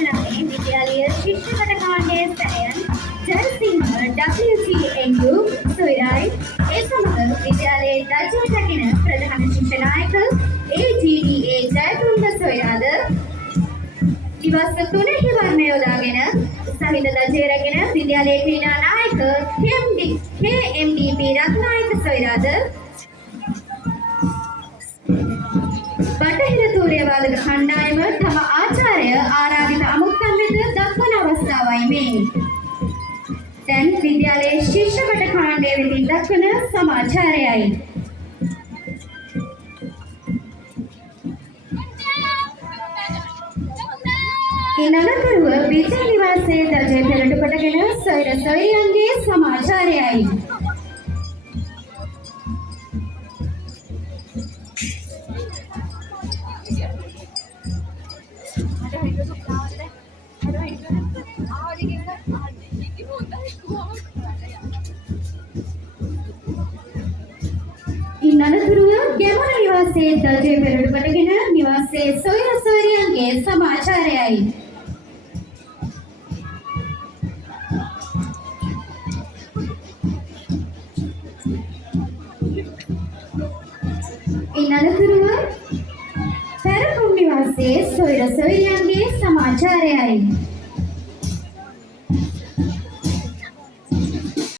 නාමයේ විද්‍යාලීය ශිෂ්‍යකට කාණ්ඩයේ සැරයන් Jayasinghe WTNU සොයරයි ඒ සමග විද්‍යාලයේ දජය දකින ප්‍රධාන ශිෂ්‍ය නායක AGDA ජයතුංග සොයරාද දිවස් 3 වර්ණ යොදාගෙන සහිත දජය රැගෙන විද්‍යාලයේ ක්‍රීඩා නායක KMDP රත්නායක සොයරාද බටහිර තූර්යවාදක කණ්ඩායම තම ආචාර්ය ආරාධිත අමුත්තන් වෙත දක්වන අවස්ථාවයි මේ. දැන් විද්‍යාලයේ ශිෂ්‍යකට කාණ්ඩය වෙතින් දක්වන සමාචාරයයි. ඉනලකරුව විජය නිවාසයේ දජය පෙරට කොටගෙන සොයර සොයරියන්ගේ සමාචාරයයි. ඉන්නතුරුව ගැමුණු නිවාසයේ දජය පෙරට කොටගෙන නිවාසයේ සොයර සොයරියන්ගේ සමාචාරයයි. ඉන්නතුරුව පැරකුම් නිවාසයේ සොයර සොයරියන්ගේ සමාචාරයයි.